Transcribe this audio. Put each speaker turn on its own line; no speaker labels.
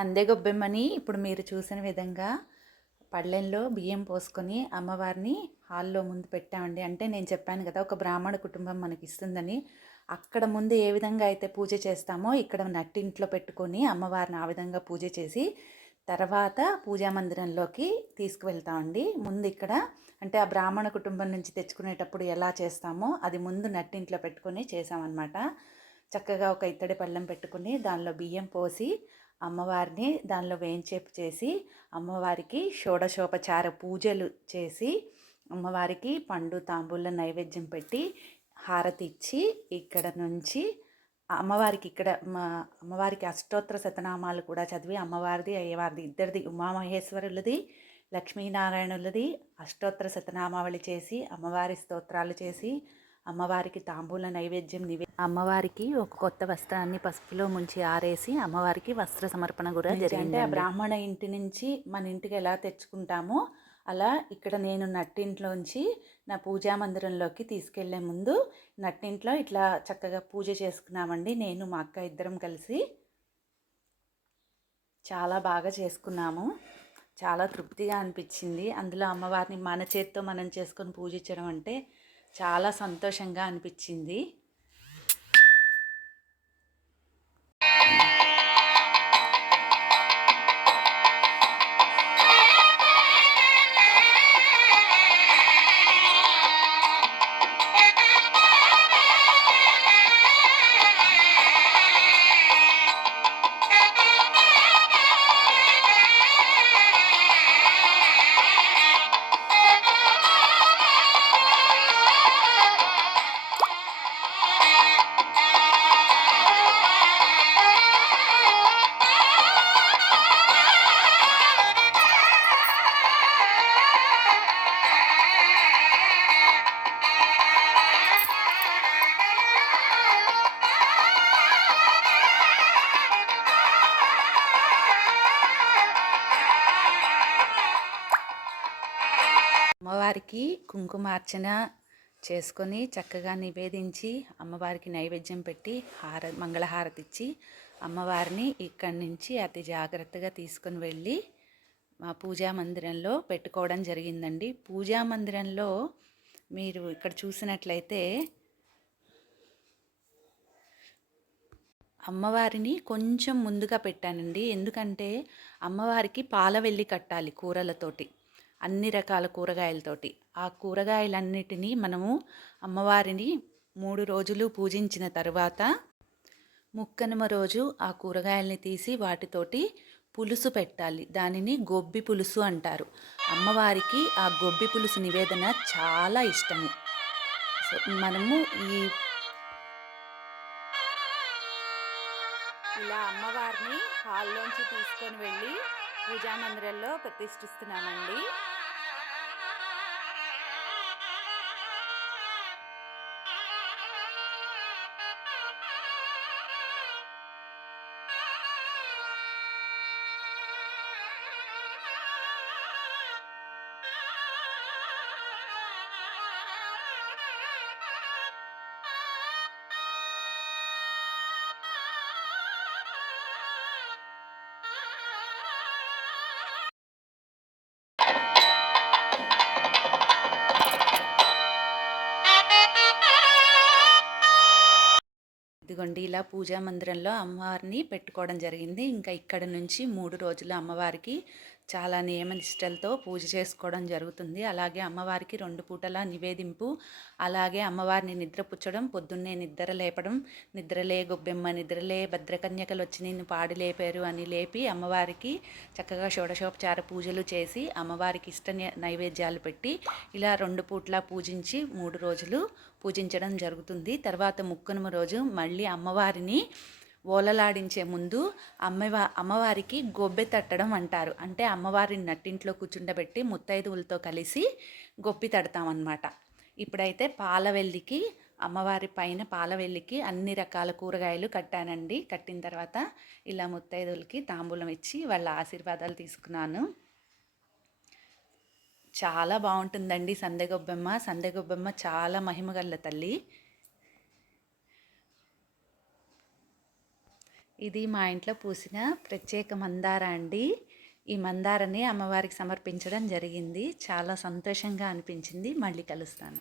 సందే గొబ్బెమ్మని ఇప్పుడు మీరు చూసిన విధంగా పళ్ళెంలో బియ్యం పోసుకొని అమ్మవారిని హాల్లో ముందు పెట్టామండి. అంటే నేను చెప్పాను కదా ఒక బ్రాహ్మణ కుటుంబం మనకి ఇస్తుందని. అక్కడ ముందు ఏ విధంగా అయితే పూజ చేస్తామో ఇక్కడ నట్టింట్లో పెట్టుకొని అమ్మవారిని ఆ విధంగా పూజ చేసి తర్వాత పూజా మందిరంలోకి తీసుకువెళ్తామండి. ముందు ఇక్కడ అంటే ఆ బ్రాహ్మణ కుటుంబం నుంచి తెచ్చుకునేటప్పుడు ఎలా చేస్తామో అది ముందు నట్టింట్లో పెట్టుకొని చేసామన్నమాట. చక్కగా ఒక ఇత్తడి పళ్ళెం పెట్టుకుని దానిలో బియ్యం పోసి అమ్మవారిని దానిలో వేయించేపు చేసి అమ్మవారికి షోడశోపచార పూజలు చేసి అమ్మవారికి పండు తాంబూల నైవేద్యం పెట్టి హారతి ఇచ్చి ఇక్కడ నుంచి అమ్మవారికి ఇక్కడ మా అమ్మవారికి అష్టోత్తర శతనామాలు కూడా చదివి అమ్మవారిది అయ్యవారిది ఇద్దరిది ఉమామహేశ్వరులది లక్ష్మీనారాయణులది అష్టోత్తర శతనామావళి చేసి అమ్మవారి స్తోత్రాలు చేసి అమ్మవారికి తాంబూల నైవేద్యం నివే అమ్మవారికి ఒక కొత్త వస్త్రాన్ని పసుపులో ముంచి ఆరేసి అమ్మవారికి వస్త్ర సమర్పణ కూడా జరిగింది ఆ బ్రాహ్మణ ఇంటి నుంచి మన ఇంటికి ఎలా తెచ్చుకుంటామో అలా ఇక్కడ నేను నట్టింట్లోంచి నా పూజా మందిరంలోకి తీసుకెళ్ళే ముందు నట్టింట్లో ఇట్లా చక్కగా పూజ చేసుకున్నామండి. నేను మా అక్క ఇద్దరం కలిసి చాలా బాగా చేసుకున్నాము. చాలా తృప్తిగా అనిపించింది. అందులో అమ్మవారిని మన చేత్తో మనం చేసుకొని పూజించడం అంటే చాలా సంతోషంగా అనిపించింది. అమ్మవారికి కుంకుమార్చన చేసుకొని చక్కగా నివేదించి అమ్మవారికి నైవేద్యం పెట్టి హార మంగళహారతి ఇచ్చి అమ్మవారిని ఇక్కడి నుంచి అతి జాగ్రత్తగా తీసుకొని వెళ్ళి మా పూజా మందిరంలో పెట్టుకోవడం జరిగిందండి. పూజా మందిరంలో మీరు ఇక్కడ చూసినట్లయితే అమ్మవారిని కొంచెం ముందుగా పెట్టానండి. ఎందుకంటే అమ్మవారికి పాల వెళ్ళి కట్టాలి కూరలతోటి. అన్ని రకాల కూరగాయలతోటి. ఆ కూరగాయలన్నిటినీ మనము అమ్మవారిని మూడు రోజులు పూజించిన తర్వాత ముక్కనుమ రోజు ఆ కూరగాయల్ని తీసి వాటితోటి పులుసు పెట్టాలి. దానిని గొబ్బి పులుసు అంటారు. అమ్మవారికి ఆ గొబ్బి పులుసు నివేదన చాలా ఇష్టము. సో మనము ఈ ఇలా అమ్మవారిని హాల్లోంచి తీసుకొని వెళ్ళి పూజా మందిరంలో ప్రతిష్ఠిస్తున్నామండి. ఇదిగోండి ఇలా పూజా మందిరంలో అమ్మవారిని పెట్టుకోవడం జరిగింది. ఇంకా ఇక్కడ నుంచి మూడు రోజులు అమ్మవారికి చాలా నియమనిష్టలతో పూజ చేసుకోవడం జరుగుతుంది. అలాగే అమ్మవారికి రెండు పూటల నివేదింపు అలాగే అమ్మవారిని నిద్రపుచ్చడం పొద్దున్నే నిద్ర లేపడం నిద్రలే గొబ్బెమ్మ నిద్రలే భద్రకన్యకలు వచ్చి నిన్ను పాడి లేపారు అని లేపి అమ్మవారికి చక్కగా షోడశోపచార పూజలు చేసి అమ్మవారికి ఇష్ట నైవేద్యాలు పెట్టి ఇలా రెండు పూట్ల పూజించి మూడు రోజులు పూజించడం జరుగుతుంది. తర్వాత ముక్కనుమ రోజు మళ్ళీ అమ్మవారిని ఓలలాడించే ముందు అమ్మవా అమ్మవారికి గొబ్బె తట్టడం అంటారు. అంటే అమ్మవారిని నట్టింట్లో కూర్చుండబెట్టి ముత్తైదువులతో కలిసి గొప్పి తడతామన్నమాట. ఇప్పుడైతే పాలవెల్లికి అమ్మవారి పైన పాలవెల్లికి అన్ని రకాల కూరగాయలు కట్టానండి. కట్టిన తర్వాత ఇలా ముత్తైదువులకి తాంబూలం ఇచ్చి వాళ్ళ ఆశీర్వాదాలు తీసుకున్నాను. చాలా బాగుంటుందండి సందెగొబ్బెమ్మ సందెగొబ్బెమ్మ చాలా మహిమగల్ల తల్లి. ఇది మా ఇంట్లో పూసిన ప్రత్యేక మందార అండి. ఈ మందారని అమ్మవారికి సమర్పించడం జరిగింది. చాలా సంతోషంగా అనిపించింది. మళ్ళీ కలుస్తాను.